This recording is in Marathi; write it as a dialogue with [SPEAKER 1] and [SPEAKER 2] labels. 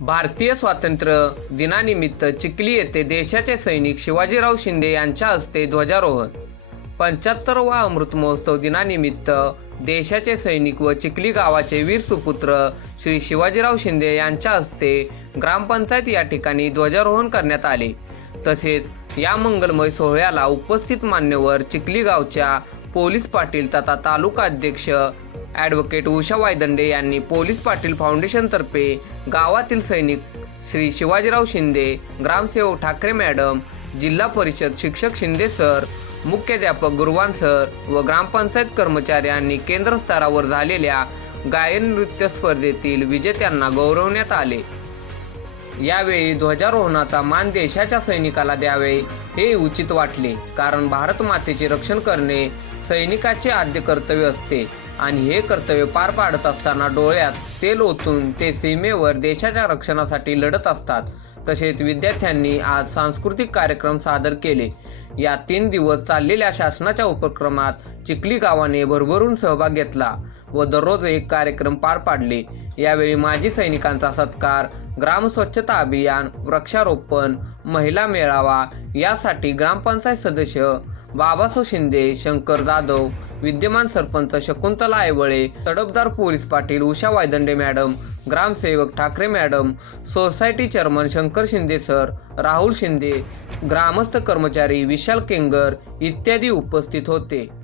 [SPEAKER 1] भारतीय स्वातंत्र्य दिनानिमित्त चिखली येथे देशाचे सैनिक शिवाजीराव शिंदे यांच्या हस्ते ध्वजारोहण. पंच्याहत्तरवा अमृत महोत्सव दिनानिमित्त देशाचे सैनिक व चिखली गावाचे वीर सुपुत्र श्री शिवाजीराव शिंदे यांच्या हस्ते ग्रामपंचायत या ठिकाणी ध्वजारोहण करण्यात आले. तसेच या मंगलमय सोहळ्याला उपस्थित मान्यवर चिखली गावच्या पोलीस पाटील तथा तालुका अध्यक्ष ॲडव्होकेट उषा वायदंडे यांनी पोलीस पाटील फाउंडेशनतर्फे गावातील सैनिक श्री शिवाजीराव शिंदे ग्रामसेवक ठाकरे मॅडम जिल्हा परिषद शिक्षक शिंदे सर मुख्याध्यापक गुरुवान सर व ग्रामपंचायत कर्मचारी केंद्रस्तरावर केंद्र स्तरावर झालेल्या गायन नृत्य स्पर्धेतील विजेत्यांना गौरवण्यात आले. यावेळी ध्वजारोहणाचा मान देशाच्या सैनिकाला द्यावे हे उचित वाटले कारण भारत मातेचे रक्षण करणे सैनिकाचे आद्य कर्तव्य असते. आणि हे कर्तव्य पार पाडत असताना डोळ्यात तेल ओतून ते सीमेवर देशाच्या रक्षणासाठी लढत असतात. तसेच विद्यार्थ्यांनी आज सांस्कृतिक कार्यक्रम सादर केले. या तीन दिवस चाललेल्या शासनाच्या उपक्रमात चिखली गावाने भरभरून सहभाग घेतला व दररोज एक कार्यक्रम पार पाडले. यावेळी माजी सैनिकांचा सत्कार ग्राम स्वच्छता अभियान वृक्षारोपण महिला मेळावा यासाठी ग्रामपंचायत सदस्य बाबासो शिंदे शंकर जाधव विद्यमान सरपंच शकुंतला आयवळे तडफदार पोलीस पाटील उषा वायदंडे मॅडम ग्रामसेवक Thackeray madam society chairman Shankar Shinde sir Rahul Shinde ग्रामस्थ कर्मचारी विशाल केंगर इत्यादी उपस्थित होते.